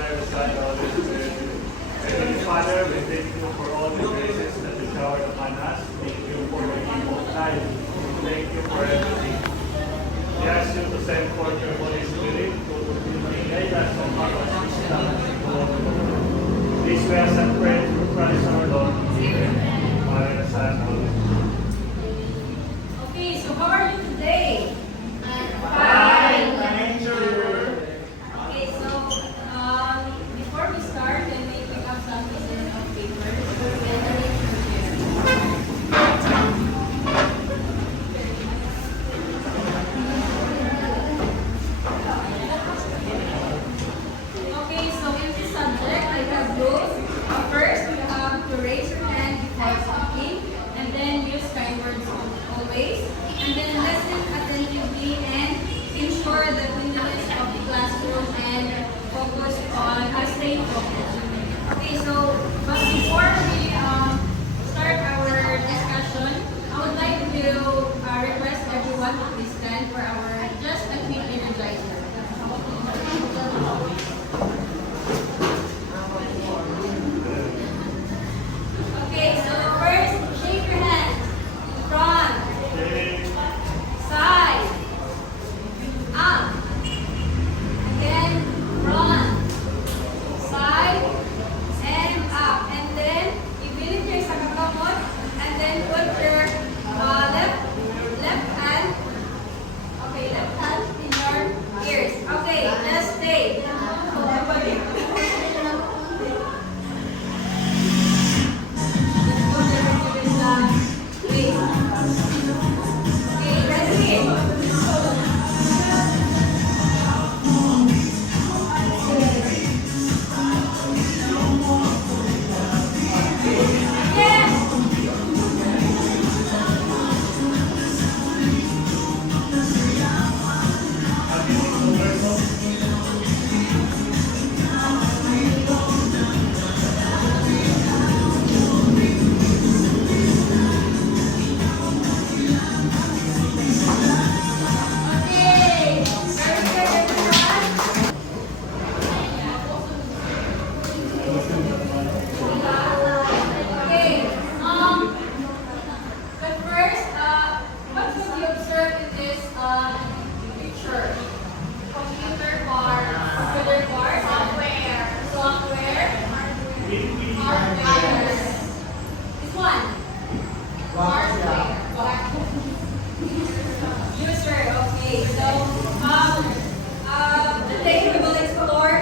Father, Son, and Holy Spirit. Heavenly Father, we thank you for all the graces that you showered upon us. Thank you for the gift of life. Thank you for everything. We ask you to send forth your Holy Spirit to guide us and help us to stand to all the world. This we ask and pray through Christ our Lord. Amen. Father, Son, and Holy Spirit. Okay, so how are you today? Fine, thank you. Okay, so before we start, can we pick up some pieces of paper and arrange your chair? Okay, so in this subject, I have rules. First, you have to raise your hand before speaking, and then use kind words always, and then listen attentively and ensure the cleanliness of the classroom and focus on stay focused. Okay, so but before we start our discussion, I would like to request everyone to please stand for our just a quick energizer. Okay, so first, shake your hands. Front, side, up. Again, front, side, and up. And then, ibilid your sa kakamot. And then, put your left hand. Okay, left hand in your ears. Okay, just stay. Okay, very good everyone. Okay, but first, what should you observe in this picture? Computer bar, software, hardware. This one, hardware. User, okay. So, today we will explore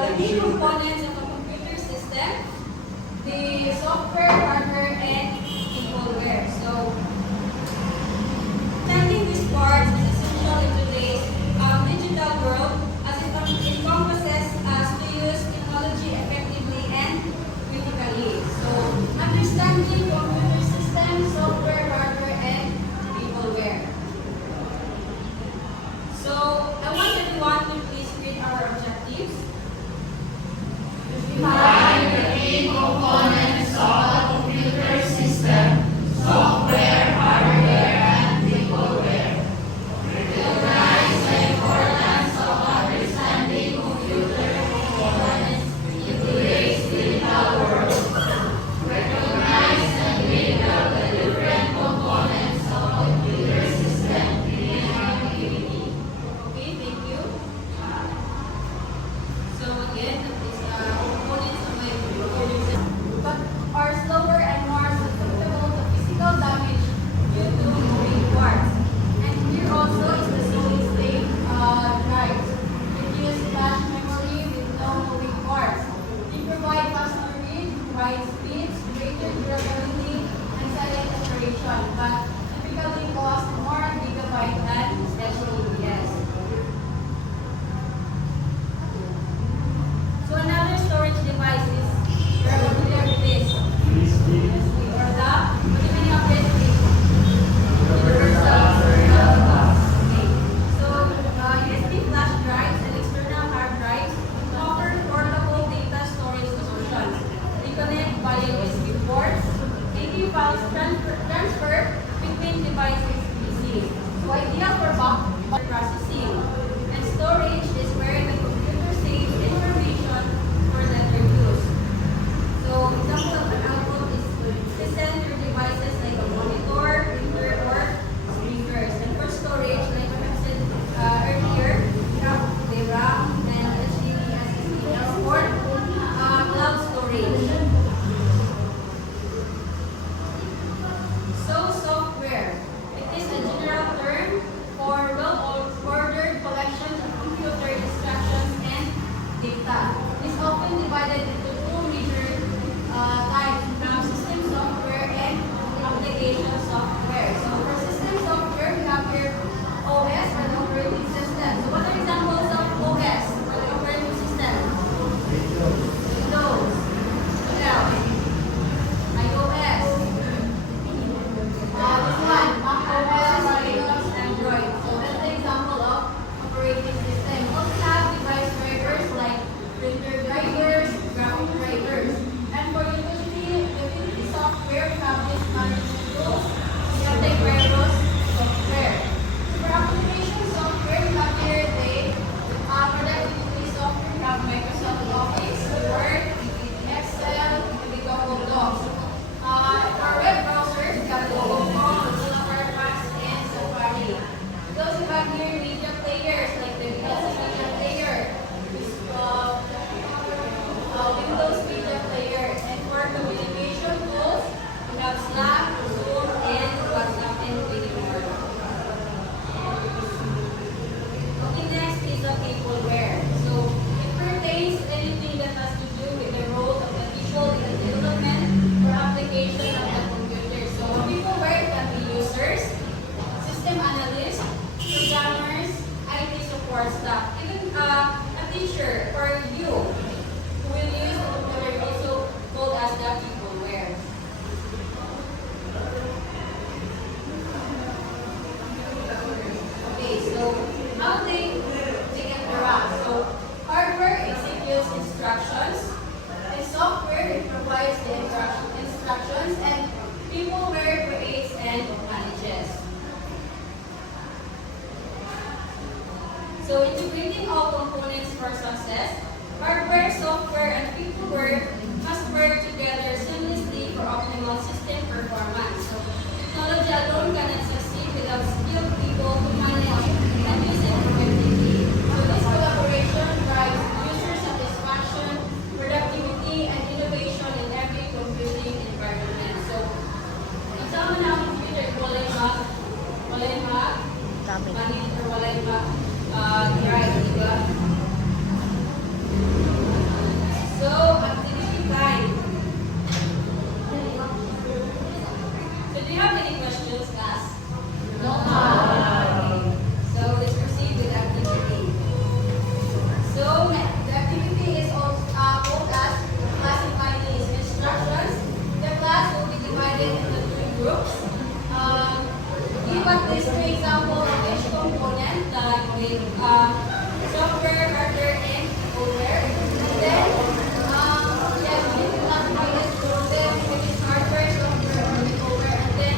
the key components of a computer system, the software, hardware, and peopleware. So, understanding these parts is essential in today's digital world as it encompasses us to use technology effectively and critically. So, understanding computer systems, software, hardware, and peopleware. So, I want everyone to please read our objectives. Define the key components of a computer system, software, hardware, and peopleware. Recognize the importance of understanding computer components in today's digital world. Recognize and label the different components of a computer system in an activity. Okay, thank you. So again, these components of my computer system, but are slower and more susceptible to physical damage due to moving parts. And here also is the solid state drives. It uses flash memory with no moving parts. They provide faster read, wide speeds, greater durability, and silent operation, but typically cost more gigabyte than SABS. So another storage device is, you're familiar with this, or the, what do you mean of this? Universal serial bus. Okay. So USB flash drives and external hard drives offer portable data storage solutions. They connect via USB ports, making files transfer between devices easily. So ideal for bulk processing. And storage is where the computer saves information hardware, we have this management tools. We have the Aquarius software. For application software, we have here the productivity software. We have Microsoft Office, Word, Excel, and the Google Docs. For web browsers, we have Google Chrome, Mozilla Firefox, and Safari. We also have here media players like the Windows Media Player, Windows Media Player. And for communication tools, we have Slack, Zoom, and WhatsApp, and many more. Okay, next is the peopleware. So it pertains to anything that has to do with the role of the people in the development or application of the computer. So peopleware can be users, system analysts, programmers, IT support staff, even a teacher or you who will use the computer also called as the peopleware. Okay, so how they interact. So hardware executes instructions, and software it provides the instructions, and peopleware creates and manages. So integrating all components for success, hardware, software, and peopleware must work together seamlessly for optimal system performance. So technology alone cannot succeed without skilled people who manage and use it effectively. So this collaboration drives user satisfaction, productivity, and innovation in every computing environment. So kasama na ang computer, walay ba, manit or walay ba, right, diba? So, activity 5. So, do you have any questions, class? No. Okay. So, let's proceed with activity. So, the activity is called as classify these instructions. The class will be divided into 3 groups. Give at least 3 examples of each component, like with software, hardware, and hardware. And then, we need to classify this group them with hardware, software, or hardware. And then,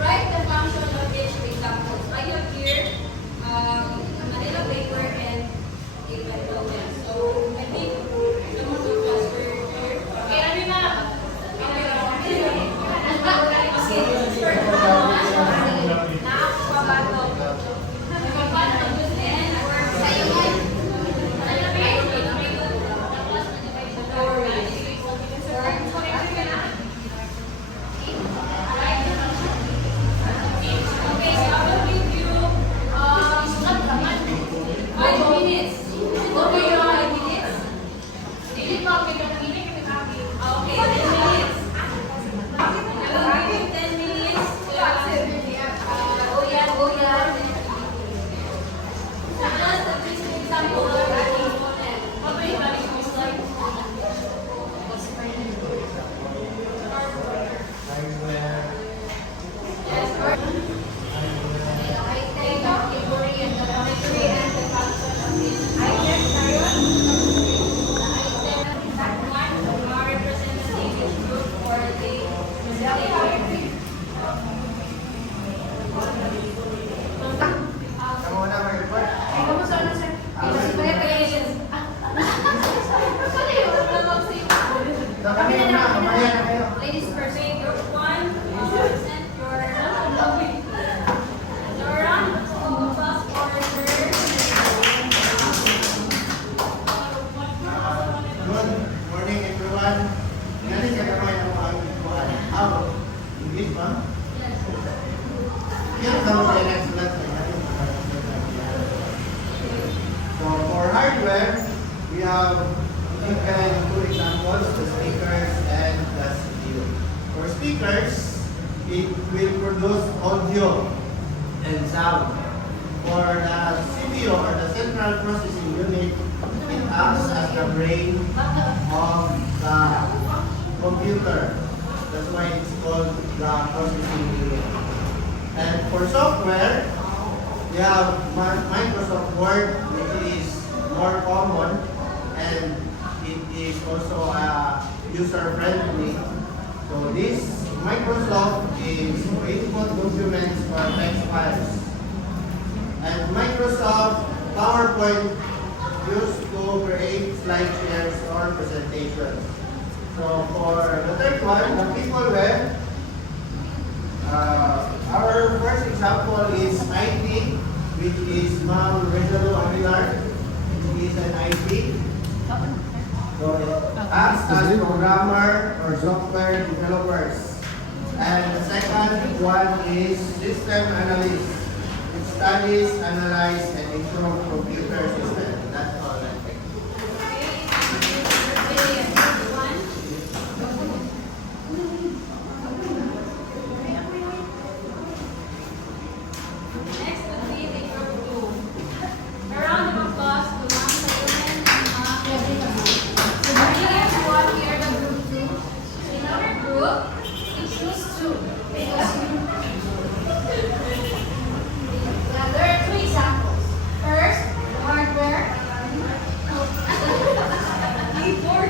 write the function of each example. So, I have here Manila paper and a pen token. So, I think someone will transfer here. Okay, ano na? Okay, this is for Ladies first, group 1, present your Laura, fast order. Good morning, everyone. Galing ka naman ang pag-ikuan. How? English, ma'am? Yan ang mga excellent. So, for hardware, we have given 2 examples, the speakers and the CPU. For speakers, it will produce audio and sound. For the CPU, or the central processing unit, it acts as the brain of the computer. That's why it's called the processing unit. And for software, we have Microsoft Word, which is more common, and it is also user-friendly. So this Microsoft is input documents or text files. And Microsoft PowerPoint used to create slide shares or presentations. So for the third one, the PeopleWare, our first example is IT, which is Ma'am Regalo Aguilar. She is an IT. So it acts as programmer or software developers. And the second one is system analyst. It studies, analyze, and improve computer systems. That's all I think. Next would be the group 2. A round of applause to Ma'am Sayuman and Ma'am Regina. Good morning everyone, we are the group 2. In our group, we choose 2 because There are two examples. first, the hardware,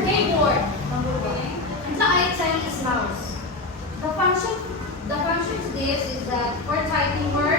keyboard. The item is mouse. The function of this is that for typing words,